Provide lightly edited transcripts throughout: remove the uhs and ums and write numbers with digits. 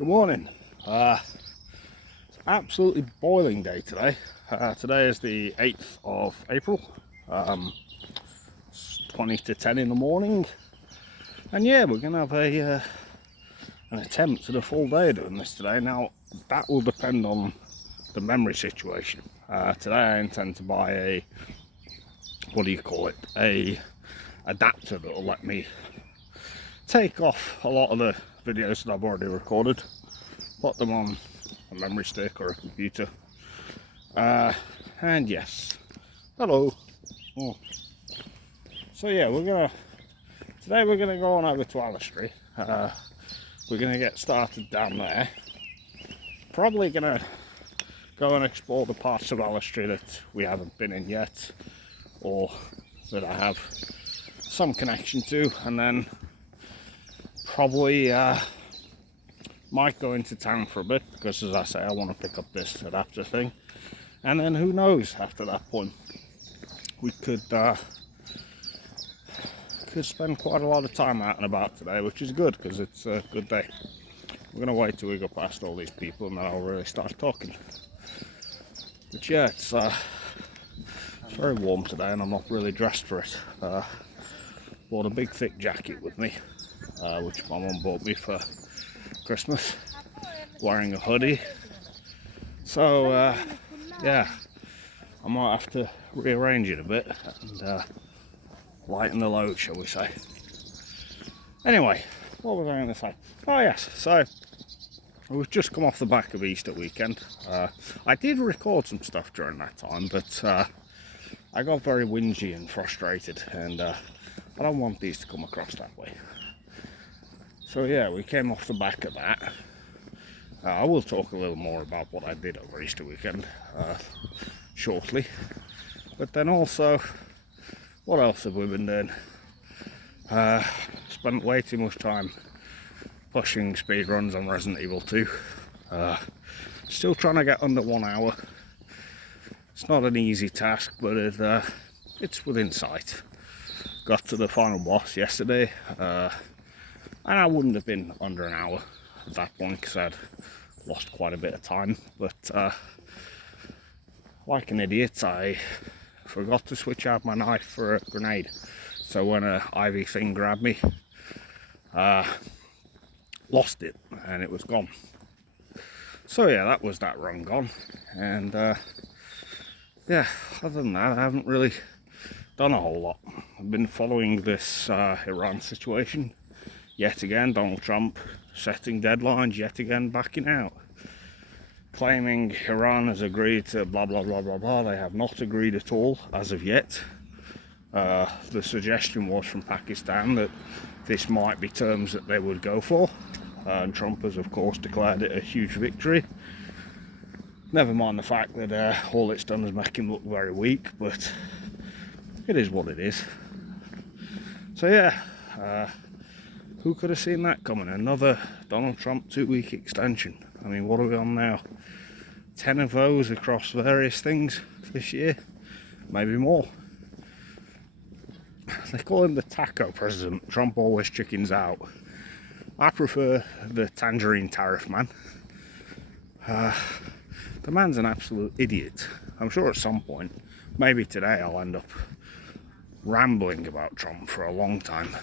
Good morning. It's absolutely boiling day today. Today is the 8th of April. It's 20 to 10 in the morning. And yeah, we're going to have an attempt at a full day doing this today. Now, that will depend on the memory situation. Today I intend to buy a adapter that will let me take off a lot of the videos that I've already recorded, put them on a memory stick or a computer, and yes, hello. So yeah, today we're gonna go on over to Allestree. We're gonna get started down there. Probably gonna go and explore the parts of Allestree that we haven't been in yet, or that I have some connection to, and then probably might go into town for a bit, because as I say, I want to pick up this adapter thing, and then who knows, after that point we could spend quite a lot of time out and about today, which is good because it's a good day. We're going to wait till we go past all these people and then I'll really start talking. But yeah, it's very warm today and I'm not really dressed for it. Bought a big thick jacket with me, which my mum bought me for Christmas, wearing a hoodie. So yeah, I might have to rearrange it a bit and lighten the load, shall we say. Anyway, what was I going to say? Oh yes, so we've just come off the back of Easter weekend. I did record some stuff during that time, but I got very whingy and frustrated, and I don't want these to come across that way. So yeah, we came off the back of that. I will talk a little more about what I did over Easter weekend shortly. But then also, what else have we been doing? Spent way too much time pushing speed runs on Resident Evil 2. Still trying to get under 1 hour. It's not an easy task, but it's within sight. Got to the final boss yesterday, and I wouldn't have been under an hour at that point because I'd lost quite a bit of time. But like an idiot, I forgot to switch out my knife for a grenade. So when a ivy thing grabbed me, lost it and it was gone. So yeah, that was that run gone. And yeah, other than that, I haven't really done a whole lot. I've been following this Iran situation. Yet again, Donald Trump setting deadlines, yet again backing out. Claiming Iran has agreed to blah blah blah blah blah. They have not agreed at all as of yet. The suggestion was from Pakistan that this might be terms that they would go for. And Trump has of course declared it a huge victory. Never mind the fact that all it's done is make him look very weak, but it is what it is. So yeah, who could have seen that coming? Another Donald Trump 2-week extension. I mean, what are we on now? 10 of those across various things this year, maybe more. They call him the taco president. Trump always chickens out. I prefer the tangerine tariff man. The man's an absolute idiot. I'm sure at some point, maybe today, I'll end up rambling about Trump for a long time.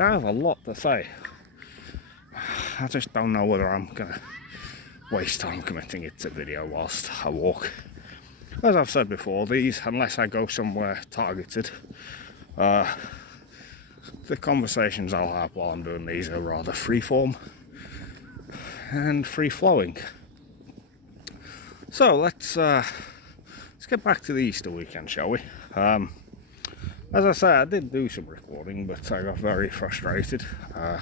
I have a lot to say. I just don't know whether I'm gonna waste time committing it to video whilst I walk. As I've said before, these, unless I go somewhere targeted, the conversations I'll have while I'm doing these are rather freeform and free-flowing. So let's get back to the Easter weekend, shall we? As I say, I did do some recording, but I got very frustrated. I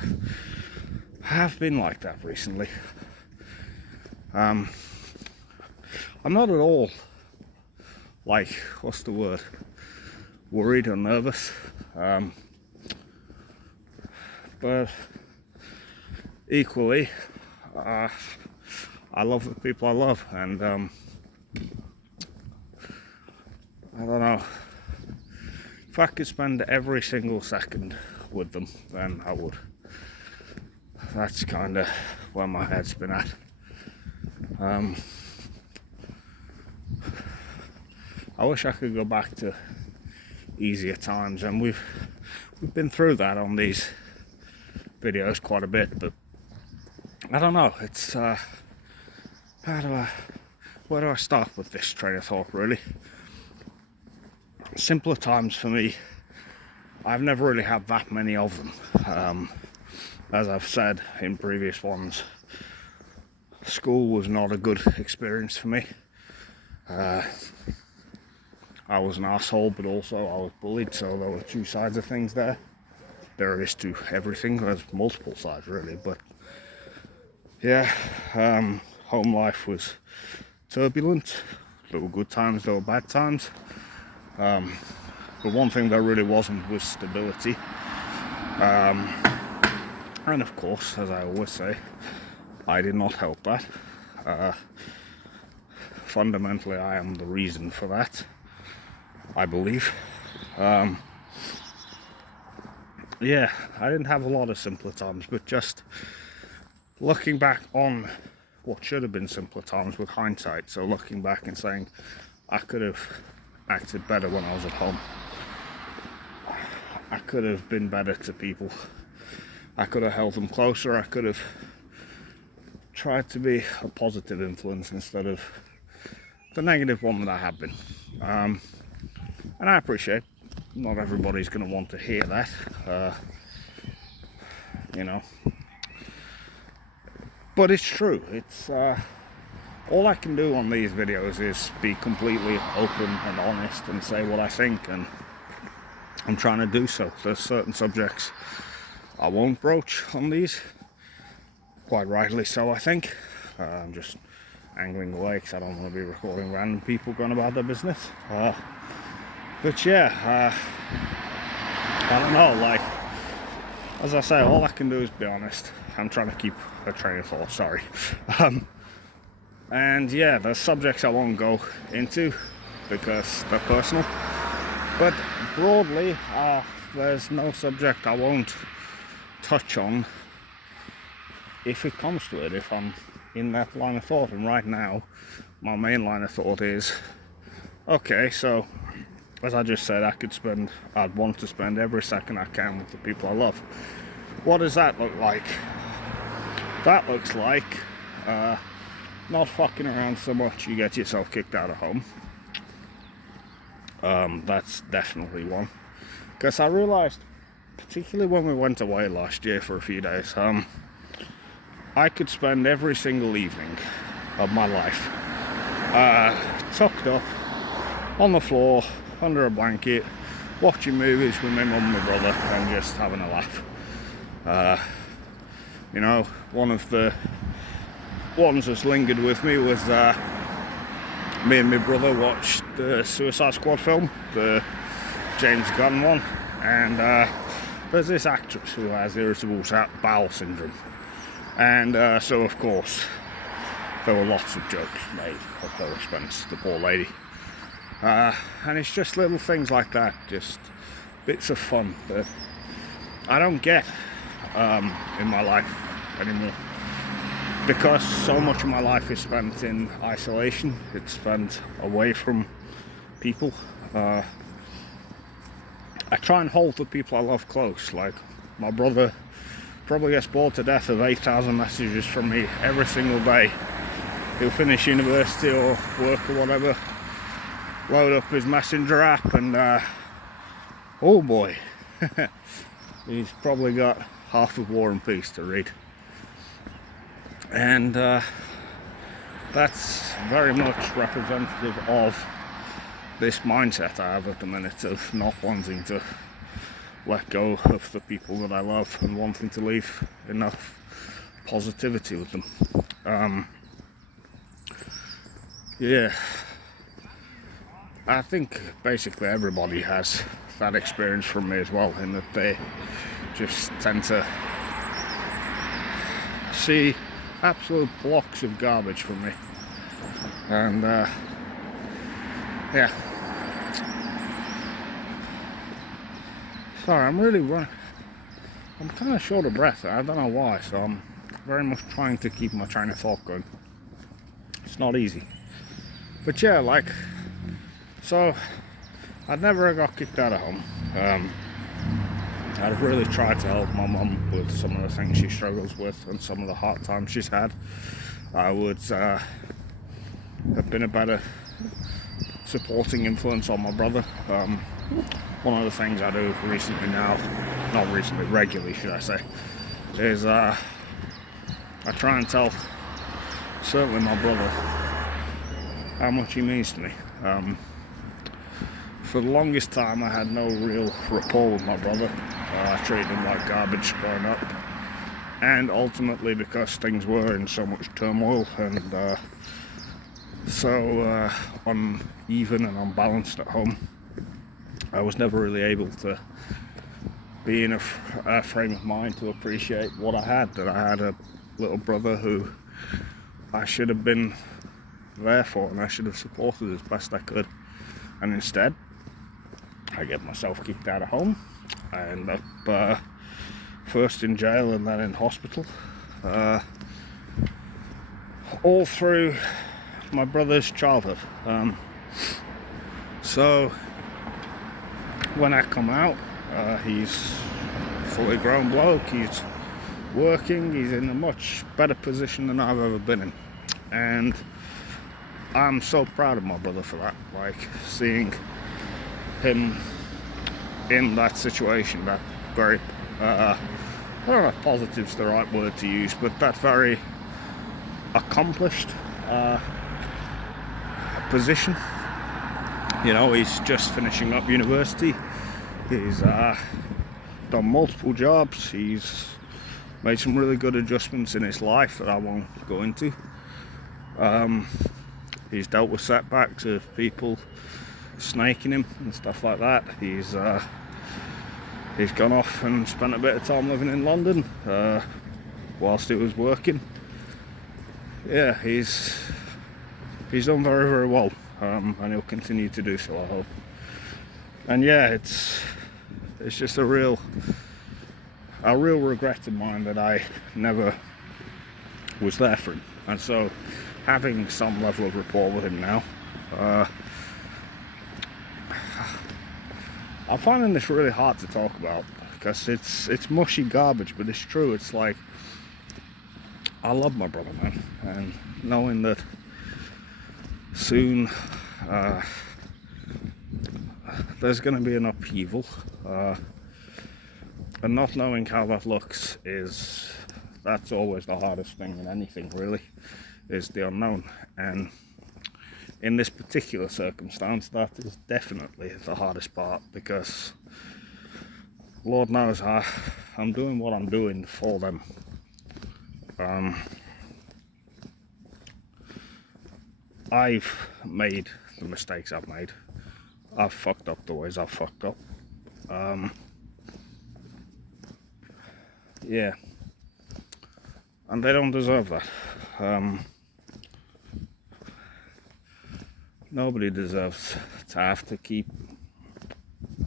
have been like that recently. I'm not at all, like, what's the word, worried or nervous. But equally, I love the people I love, and I don't know. If I could spend every single second with them, then I would. That's kind of where my head's been at. I wish I could go back to easier times, and we've been through that on these videos quite a bit, but I don't know, it's where do I start with this train of thought, really? Simpler times for me, I've never really had that many of them. As I've said in previous ones, school was not a good experience for me. I was an asshole, but also I was bullied, so there were two sides of things there. There is to everything, there's multiple sides really, but yeah, home life was turbulent. There were good times, there were bad times. But one thing there really wasn't was stability. And of course, as I always say, I did not help that. Fundamentally, I am the reason for that, I believe. Yeah, I didn't have a lot of simpler times, but just looking back on what should have been simpler times with hindsight, so looking back and saying I could have acted better when I was at home. I could have been better to people. I could have held them closer. I could have tried to be a positive influence instead of the negative one that I have been. And I appreciate not everybody's going to want to hear that, you know. But it's true. It's all I can do on these videos is be completely open and honest and say what I think, and I'm trying to do so. There's certain subjects I won't broach on these, quite rightly so, I think. I'm just angling away because I don't want to be recording random people going about their business. But yeah, I don't know, like, as I say, all I can do is be honest. I'm trying to keep a train of thought, sorry. And yeah, there's subjects I won't go into because they're personal. But broadly, there's no subject I won't touch on if it comes to it, if I'm in that line of thought. And right now, my main line of thought is, okay, so as I just said, I'd want to spend every second I can with the people I love. What does that look like? That looks like not fucking around so much you get yourself kicked out of home. That's definitely one. Because I realised, particularly when we went away last year for a few days, I could spend every single evening of my life tucked up on the floor, under a blanket, watching movies with my mum and my brother and just having a laugh. You know, one of the ones that's lingered with me was me and my brother watched the Suicide Squad film, the James Gunn one, and there's this actress who has irritable bowel syndrome, and so of course there were lots of jokes made at her expense, the poor lady. And it's just little things like that, just bits of fun that I don't get in my life anymore, because so much of my life is spent in isolation. It's spent away from people. I try and hold the people I love close. Like, my brother probably gets bored to death of 8,000 messages from me every single day. He'll finish university or work or whatever, load up his messenger app, and oh boy, he's probably got half of War and Peace to read. And that's very much representative of this mindset I have at the minute of not wanting to let go of the people that I love and wanting to leave enough positivity with them. Yeah, I think basically everybody has that experience from me as well, in that they just tend to see absolute blocks of garbage from me, and yeah. Sorry, I'm really running. I'm kind of short of breath. I don't know why, so I'm very much trying to keep my train of thought going. It's not easy. But yeah, like, so I'd never got kicked out of home. I'd really tried to help my mum with some of the things she struggles with and some of the hard times she's had. I would have been a better supporting influence on my brother. One of the things I do recently now, not recently, regularly should I say, is I try and tell certainly my brother how much he means to me. For the longest time I had no real rapport with my brother. I treated him like garbage growing up, and ultimately because things were in so much turmoil and so uneven and unbalanced at home, I was never really able to be in a frame of mind to appreciate what I had. That I had a little brother who I should have been there for and I should have supported as best I could, and instead I get myself kicked out of home. I end up first in jail and then in hospital, all through my brother's childhood. So when I come out, he's a fully grown bloke, he's working, he's in a much better position than I've ever been in, and I'm so proud of my brother for that. Like, seeing him in that situation, that very I don't know if positive's the right word to use, but that very accomplished position. You know, he's just finishing up university, he's done multiple jobs, he's made some really good adjustments in his life that I won't go into. He's dealt with setbacks of people snaking him and stuff like that. He's gone off and spent a bit of time living in London whilst he was working. Yeah, he's done very, very well, and he'll continue to do so, I hope. And yeah, it's just a real regret of mine that I never was there for him. And so, having some level of rapport with him now, I'm finding this really hard to talk about because it's mushy garbage, but it's true. It's like, I love my brother, man, and knowing that soon there's going to be an upheaval, and not knowing how that looks that's always the hardest thing in anything, really, is the unknown. And in this particular circumstance, that is definitely the hardest part, because Lord knows I'm doing what I'm doing for them. I've made the mistakes I've made. I've fucked up the ways I've fucked up. Yeah. And they don't deserve that. Nobody deserves to have to keep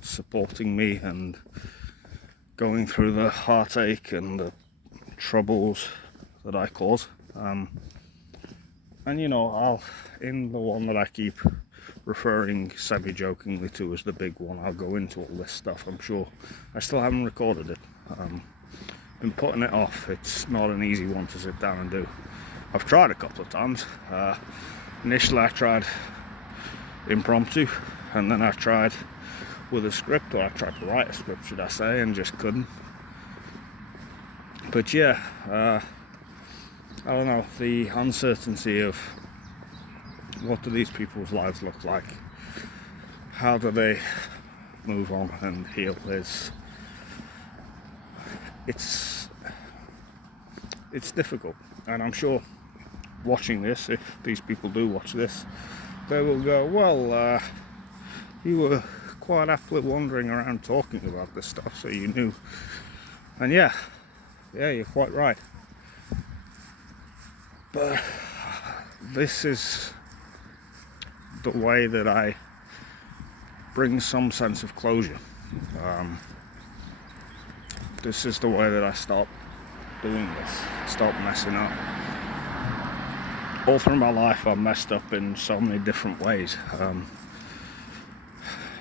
supporting me and going through the heartache and the troubles that I cause. And you know, in the one that I keep referring semi-jokingly to as the big one, I'll go into all this stuff, I'm sure. I still haven't recorded it. Been putting it off. It's not an easy one to sit down and do. I've tried a couple of times. Initially I tried impromptu, and then I tried with a script, or I tried to write a script, should I say, and just couldn't. But yeah, I don't know, the uncertainty of what do these people's lives look like, how do they move on and heal, it's difficult. And I'm sure watching this, if these people do watch this, they will go, well, you were quite aptly wandering around talking about this stuff, so you knew. And yeah, you're quite right. But this is the way that I bring some sense of closure. This is the way that I stop doing this, stop messing up. All through my life I've messed up in so many different ways.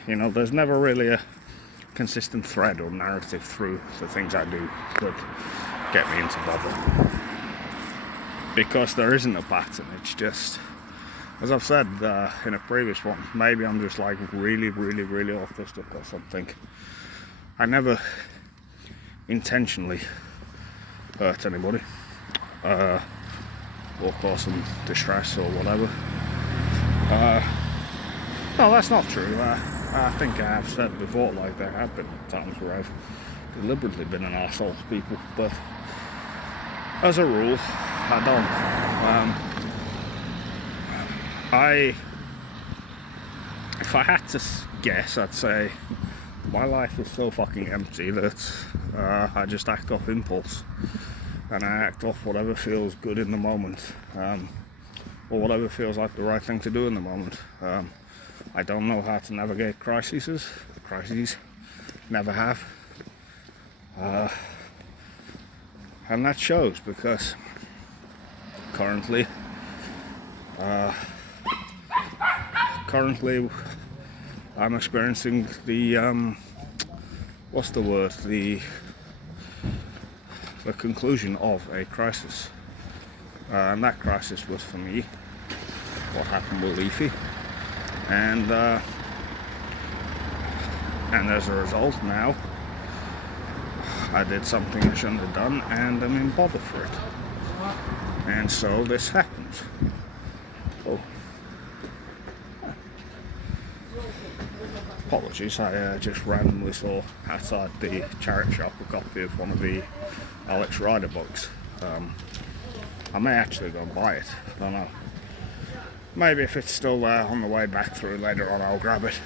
You know, there's never really a consistent thread or narrative through the things I do that get me into bother. Because there isn't a pattern, it's just, as I've said in a previous one, maybe I'm just like really autistic or something. I never intentionally hurt anybody or cause them distress or whatever. No, that's not true. I think I have said before, like, there have been times where I've deliberately been an arsehole to people, but as a rule, I don't. If I had to guess, I'd say my life is so fucking empty that I just act off impulse, and I act off whatever feels good in the moment, or whatever feels like the right thing to do in the moment. I don't know how to navigate crises, never have, and that shows because currently I'm experiencing the what's the word, the conclusion of a crisis, and that crisis was for me what happened with Leafy, and as a result now I did something I shouldn't have done and I'm in bother for it, and so this happened. Oh, apologies, I just randomly saw outside the charity shop a copy of one of the Alex Rider books. I may actually go and buy it, I don't know. Maybe if it's still there on the way back through later on, I'll grab it.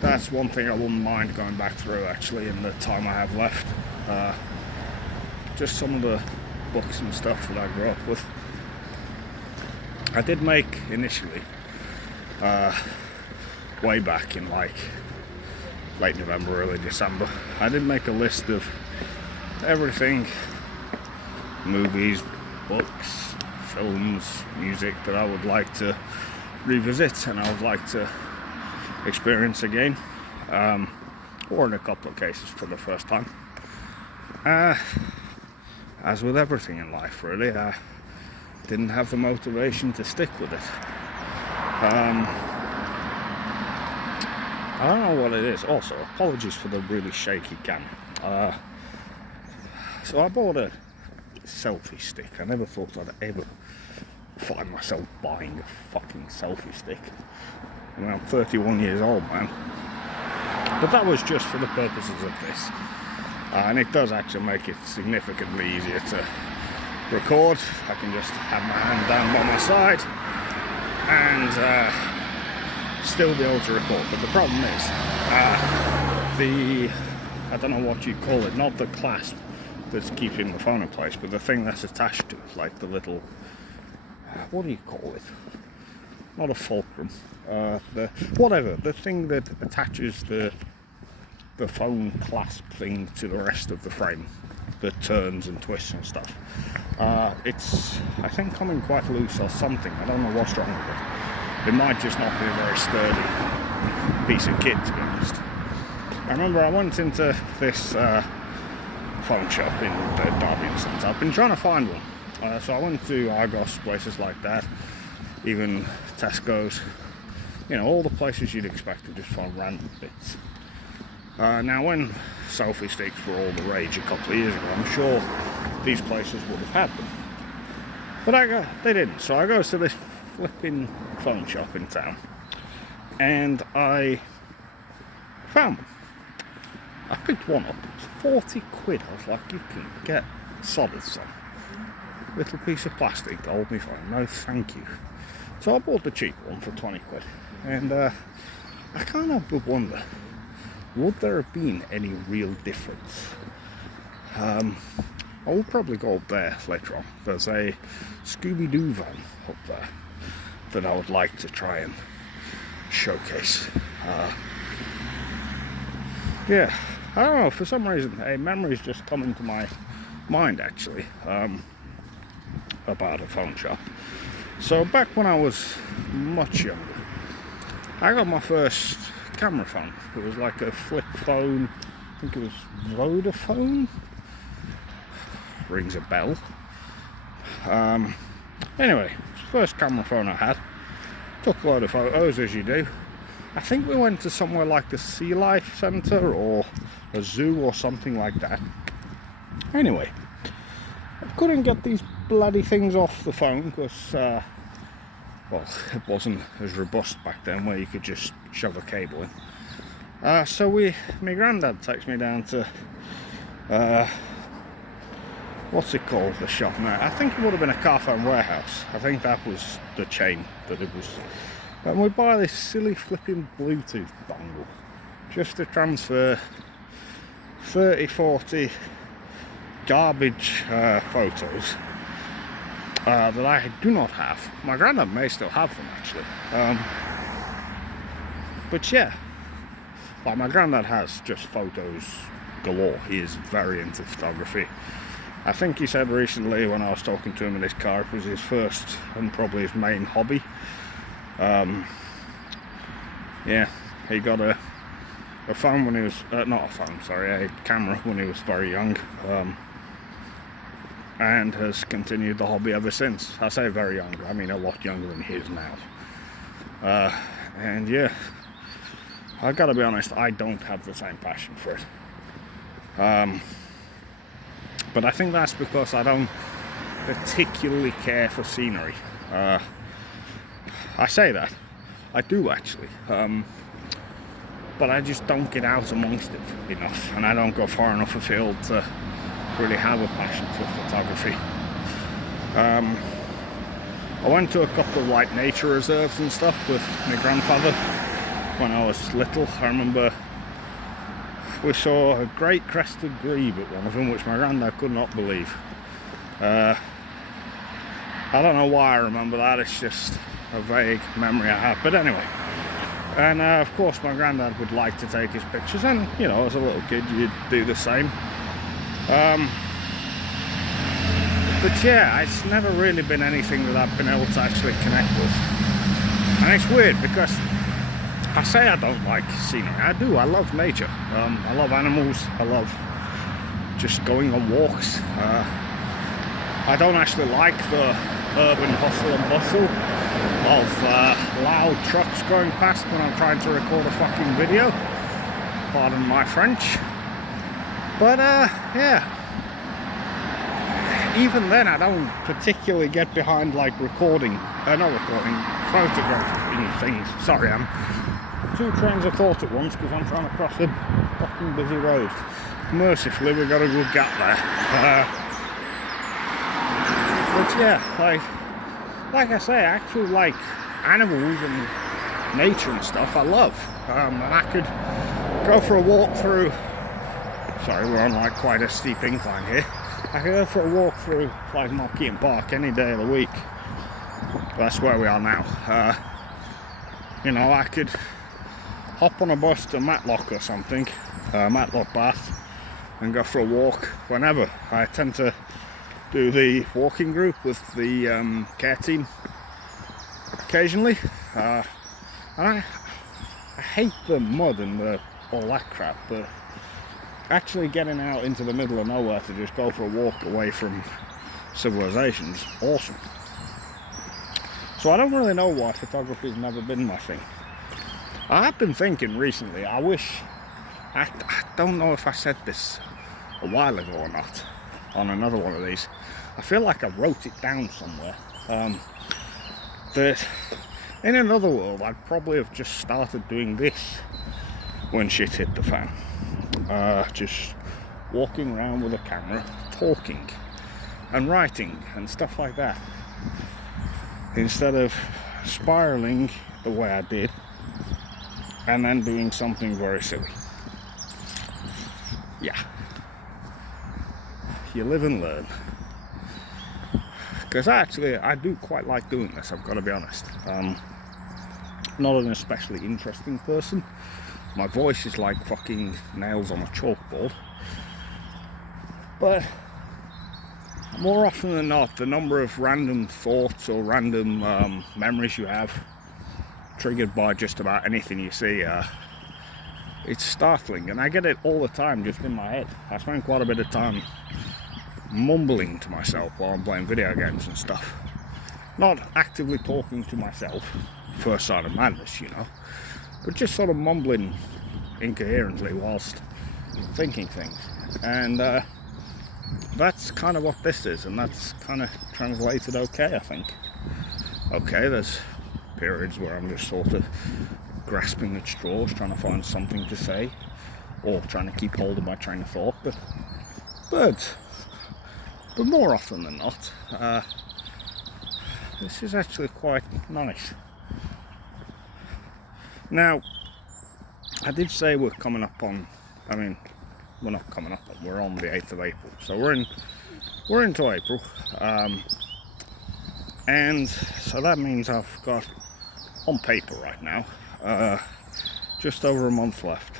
That's one thing I wouldn't mind going back through, actually, in the time I have left. Just some of the books and stuff that I grew up with. I did make initially, way back in like late November, early December, I did make a list of everything, movies, books, films, music that I would like to revisit and I would like to experience again, or in a couple of cases for the first time. As with everything in life, really, I didn't have the motivation to stick with it. I don't know what it is. Also, apologies for the really shaky camera. So I bought a selfie stick. I never thought I'd ever find myself buying a fucking selfie stick. I mean, I'm 31 years old, man. But that was just for the purposes of this. And it does actually make it significantly easier to record. I can just have my hand down by my side and still be able to record. But the problem is, I don't know what you call it, not the clasp that's keeping the phone in place, but the thing that's attached to it, like the little, what do you call it? Not a fulcrum, the thing that attaches the phone clasp thing to the rest of the frame that turns and twists and stuff. It's, I think, coming quite loose or something. I don't know what's wrong with it. It might just not be a very sturdy piece of kit, to be honest. I remember I went into this phone shop in Derby and Sons. I've been trying to find one. So I went to Argos, places like that, even Tesco's, you know, all the places you'd expect to just find random bits. Now, when selfie sticks were all the rage a couple of years ago, I'm sure these places would have had them. But they didn't. So I go to this flipping phone shop in town, and I found them. I picked one up. It was 40 quid. I was like, you can get solid, son. Little piece of plastic to hold me phone. No, thank you. So I bought the cheap one for 20 quid. And I can't help but wonder, would there have been any real difference? I will probably go up there later on. There's a Scooby-Doo van up there that I would like to try and showcase. Yeah, I don't know, for some reason a memory's just come into my mind actually, about a phone shop. So back when I was much younger, I got my first camera phone. It was like a flip phone. I think it was Vodafone. Rings a bell. Anyway, it was the first camera phone I had. Took a lot of photos, as you do. I think we went to somewhere like the Sea Life Centre or a zoo or something like that. Anyway, I couldn't get these bloody things off the phone because, well, it wasn't as robust back then where you could just shove a cable in. So my granddad takes me down to, what's it called, the shop now? I think it would have been a Carphone Warehouse. I think that was the chain that it was. And we buy this silly flipping Bluetooth dongle just to transfer 30, 40 garbage photos that I do not have. My granddad may still have them actually. But yeah, like my granddad has just photos galore. He is very into photography. I think he said recently when I was talking to him in his car, it was his first and probably his main hobby. Yeah, he got a phone when he was, not a phone, sorry, a camera when he was very young, and has continued the hobby ever since. I say very young, I mean a lot younger than he is now. And yeah, I gotta be honest, I don't have the same passion for it. But I think that's because I don't particularly care for scenery. I say that, I do actually, but I just don't get out amongst it enough, and I don't go far enough afield to really have a passion for photography. I went to a couple of like nature reserves and stuff with my grandfather when I was little. I remember we saw a great crested grebe at one of them, which my granddad could not believe. I don't know why I remember that, it's just a vague memory I have, but anyway. And of course my granddad would like to take his pictures, and you know, as a little kid you'd do the same. But yeah, it's never really been anything that I've been able to actually connect with. And it's weird because I say I don't like scenery. I do, I love nature. I love animals, I love just going on walks. I don't actually like the urban hustle and bustle of loud trucks going past when I'm trying to record a fucking video. Pardon my French. But yeah, even then I don't particularly get behind like photographing things. Sorry, I'm two trains of thought at once because I'm trying to cross a fucking busy road. Mercifully, we've got a good gap there. But yeah, like I say, actual like animals and nature and stuff I love. And I could go for a walk through, sorry, we're on like quite a steep incline here. I could go for a walk through like Markeaton Park any day of the week. That's where we are now. You know, I could hop on a bus to Matlock or something, Matlock Bath, and go for a walk whenever. I tend to do the walking group with the care team occasionally. And I hate the mud and all that crap, but actually getting out into the middle of nowhere to just go for a walk away from civilization's awesome. So I don't really know why photography's never been my thing. I have been thinking recently, I don't know if I said this a while ago or not on another one of these. I feel like I wrote it down somewhere. That in another world I'd probably have just started doing this when shit hit the fan. Just walking around with a camera, talking and writing and stuff like that, instead of spiraling the way I did and then doing something very silly. Yeah, you live and learn. Because I do quite like doing this, I've got to be honest. Not an especially interesting person. My voice is like fucking nails on a chalkboard. But more often than not, the number of random thoughts or random memories you have triggered by just about anything you see, it's startling, and I get it all the time just in my head. I spend quite a bit of time mumbling to myself while I'm playing video games and stuff. Not actively talking to myself, first sign of madness, you know, but just sort of mumbling incoherently whilst thinking things. And that's kind of what this is, and that's kind of translated okay, I think. Okay, there's periods where I'm just sort of grasping at straws, trying to find something to say, or trying to keep hold of my train of thought, but more often than not, this is actually quite nice. Now, I did say we're coming up on, I mean, we're not coming up on, we're on the 8th of April, so we're into April, and so that means I've got, on paper right now, just over a month left.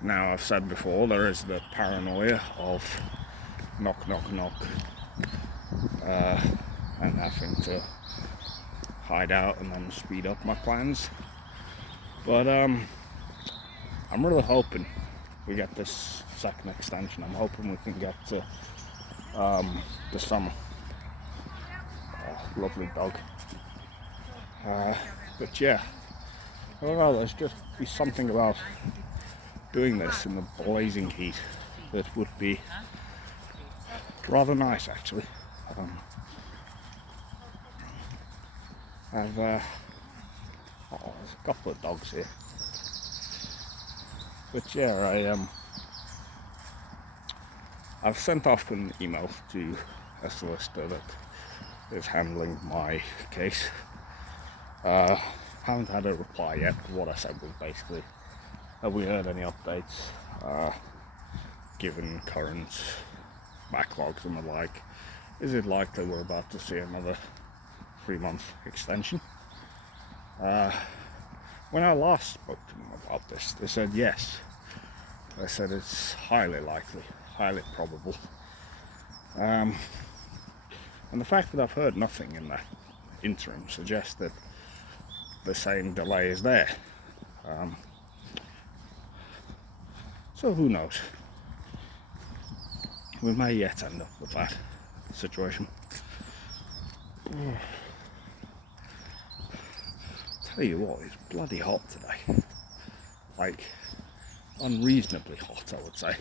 Now, I've said before, there is the paranoia of knock, knock, knock, and having to hide out and then speed up my plans. But I'm really hoping we get this second extension. I'm hoping we can get to the summer. Lovely dog. But yeah, I don't know, there's just be something about doing this in the blazing heat that would be rather nice, actually. There's a couple of dogs here, but yeah, I've sent off an email to a solicitor that is handling my case. Haven't had a reply yet. What I said was basically, have we heard any updates given current backlogs and the like? Is it likely we're about to see another 3-month extension? When I last spoke to them about this, they said yes. They said it's highly likely, highly probable. And the fact that I've heard nothing in that interim suggests that the same delay is there. So who knows? We may yet end up with that situation. Tell you what, it's bloody hot today. Like, unreasonably hot, I would say.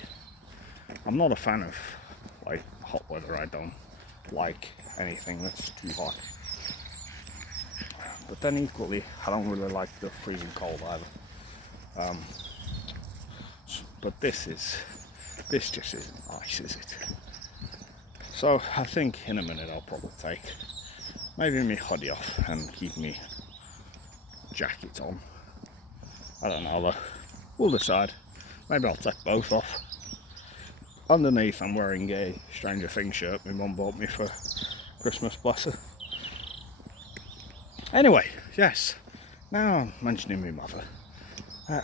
I'm not a fan of like hot weather. I don't like anything that's too hot. But then equally, I don't really like the freezing cold either. But this just isn't nice, is it? So I think in a minute I'll probably take maybe my hoodie off and keep me jacket on. I don't know though. We'll decide. Maybe I'll take both off. Underneath I'm wearing a Stranger Things shirt my mum bought me for Christmas, bless her. Anyway, yes, now I'm mentioning my mother.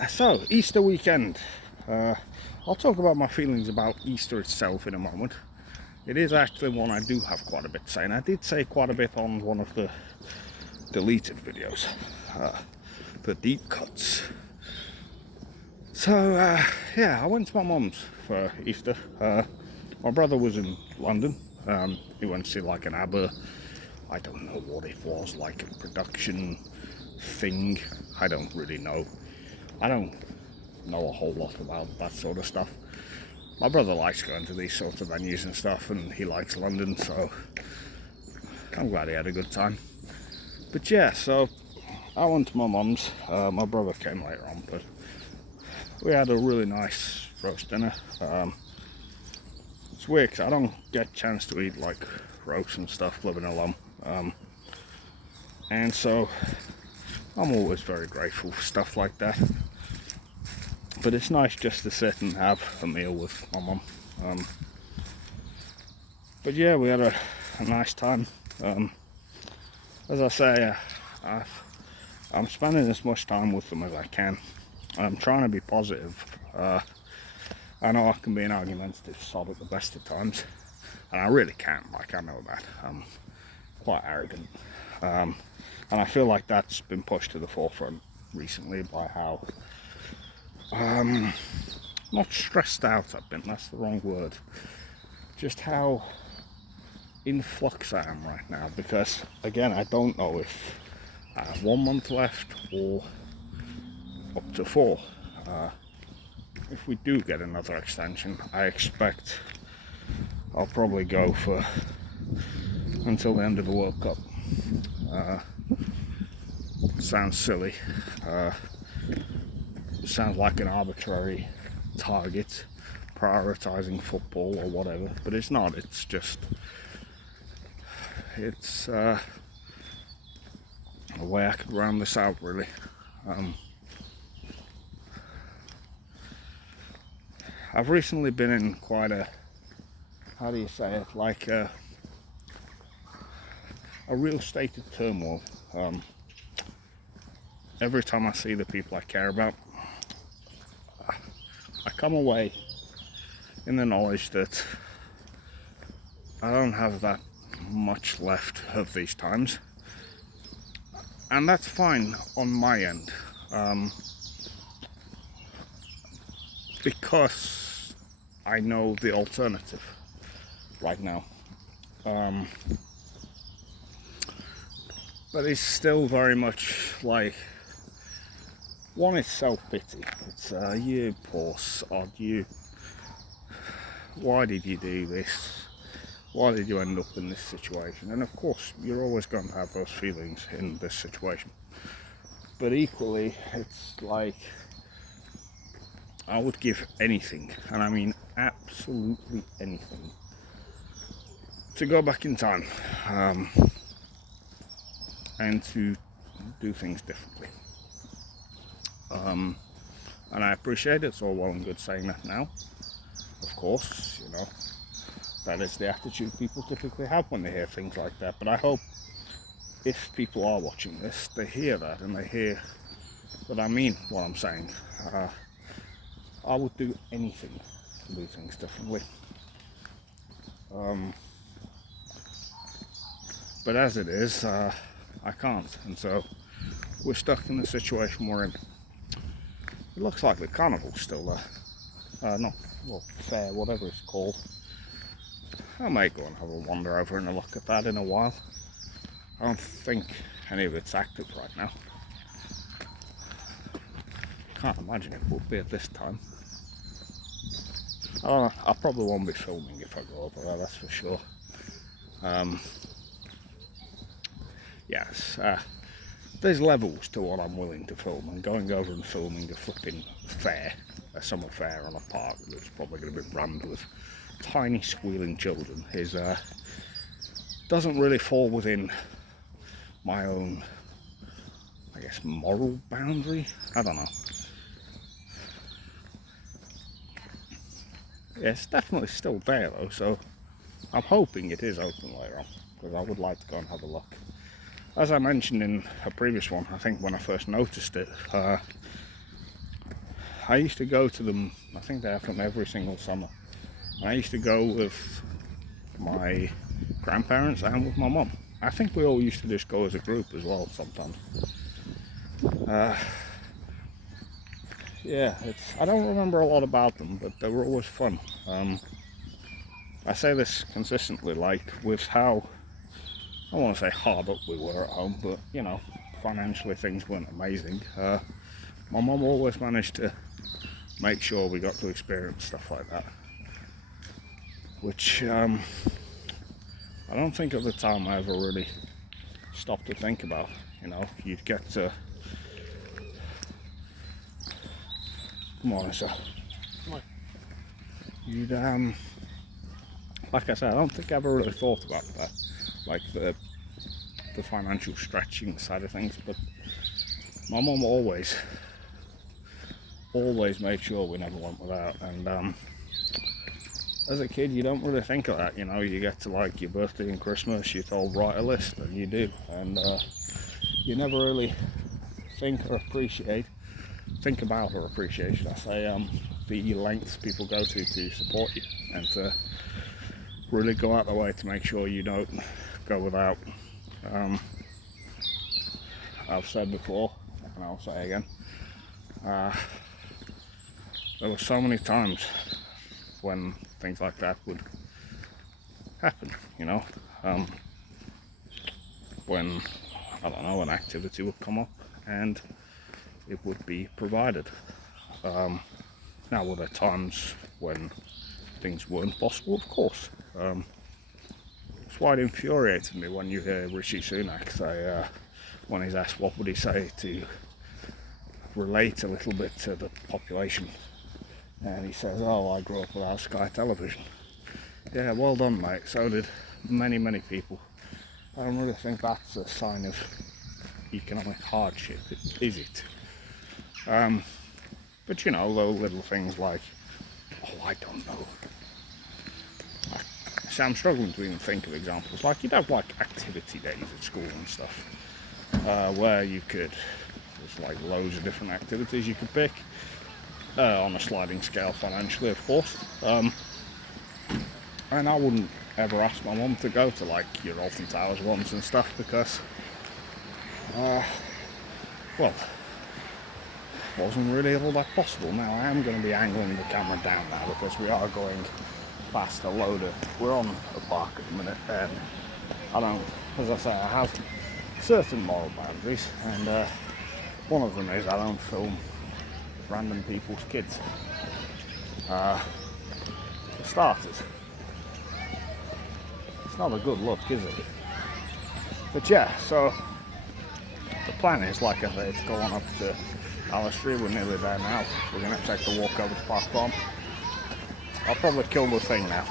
So, Easter weekend. I'll talk about my feelings about Easter itself in a moment. It is actually one I do have quite a bit to say, and I did say quite a bit on one of the deleted videos, the deep cuts. So, yeah, I went to my mum's for Easter. My brother was in London. He went to see like an ABBA, I don't know what it was, like a production thing. I don't really know. I don't know a whole lot about that sort of stuff. My brother likes going to these sorts of venues and stuff, and he likes London, so I'm glad he had a good time. But yeah, so I went to my mum's. My brother came later on, but we had a really nice roast dinner. It's weird 'cause I don't get a chance to eat like roast and stuff living alone, and so I'm always very grateful for stuff like that. But it's nice just to sit and have a meal with my mum. But yeah, we had a nice time. As I say, I'm spending as much time with them as I can. I'm trying to be positive. I know I can be an argumentative sod at the best of times, and I really can, like I know that. I'm quite arrogant. And I feel like that's been pushed to the forefront recently by how not stressed out I've been, that's the wrong word. Just how in flux I am right now, because again, I don't know if I have 1 month left or up to 4. If we do get another extension, I expect I'll probably go for until the end of the World Cup. Sounds silly. Sounds like an arbitrary target, prioritizing football or whatever, but it's not. It's just, it's a way I could round this out, really. I've recently been in quite a, how do you say it, like a real state of turmoil. Every time I see the people I care about, I come away in the knowledge that I don't have that much left of these times, and that's fine on my end, because I know the alternative right now. But it's still very much like, one is self-pity. It's you poor sod, you, why did you do this? Why did you end up in this situation? And of course, you're always going to have those feelings in this situation. But equally, it's like, I would give anything, and I mean absolutely anything, to go back in time, and to do things differently. And I appreciate it's all well and good saying that now. Of course, you know, that is the attitude people typically have when they hear things like that. But I hope if people are watching this, they hear that and they hear that I mean what I'm saying. I would do anything to do things differently. But as it is, I can't, and so we're stuck in the situation we're in. It looks like the carnival's still there. Not, well, fair, whatever it's called. I might go and have a wander over and a look at that in a while. I don't think any of it's active right now. Can't imagine it would be at this time. I probably won't be filming if I go over there, that's for sure. Yes, there's levels to what I'm willing to film, and going over and filming a flipping fair, a summer fair on a park that's probably going to be rammed with tiny squealing children is doesn't really fall within my own, I guess, moral boundary. I don't know. Yeah, it's definitely still there though, so I'm hoping it is open later on, because I would like to go and have a look. As I mentioned in a previous one, I think when I first noticed it, I used to go to them, I think they have them every single summer. And I used to go with my grandparents and with my mum. I think we all used to just go as a group as well sometimes. Yeah, I don't remember a lot about them, but they were always fun. I say this consistently, like with how, I don't want to say hard up we were at home, but you know, financially things weren't amazing. My mum always managed to make sure we got to experience stuff like that, which I don't think at the time I ever really stopped to think about. You know, you'd get to, come on, sir. Come on. You'd like I said, I don't think I ever really thought about that, like the financial stretching side of things, but my mum always made sure we never went without. And as a kid, you don't really think of that, you know. You get to like your birthday and Christmas, you're told write a list, and you do, and you never really think about or appreciate, should I say, the lengths people go to support you and to really go out the way to make sure you don't go without. I've said before, and I'll say again, there were so many times when things like that would happen, you know, when, I don't know, an activity would come up and it would be provided. Now, were there times when things weren't possible? Of course. It's why it infuriated me when you hear Rishi Sunak say, when he's asked what would he say to relate a little bit to the population, and he says, oh, I grew up without Sky Television. Yeah, well done, mate. So did many people. I don't really think that's a sign of economic hardship, is it? But you know, little things like, oh, I don't know. So I'm struggling to even think of examples. Like, you'd have like activity days at school and stuff, where you could, there's like loads of different activities you could pick, on a sliding scale financially, of course. And I wouldn't ever ask my mum to go to like your Alton Towers ones and stuff because, well, it wasn't really all that possible. Now I am going to be angling the camera down now because we are going past a load of, we're on a park at the minute, and I don't, as I say, I have certain moral boundaries, and one of them is I don't film random people's kids. For starters, it's not a good look, is it? But yeah, so the plan is, like I say, to go on up to Alice Street. We're nearly there now. We're going to take the walk over to Park Farm. I'll probably kill the thing now.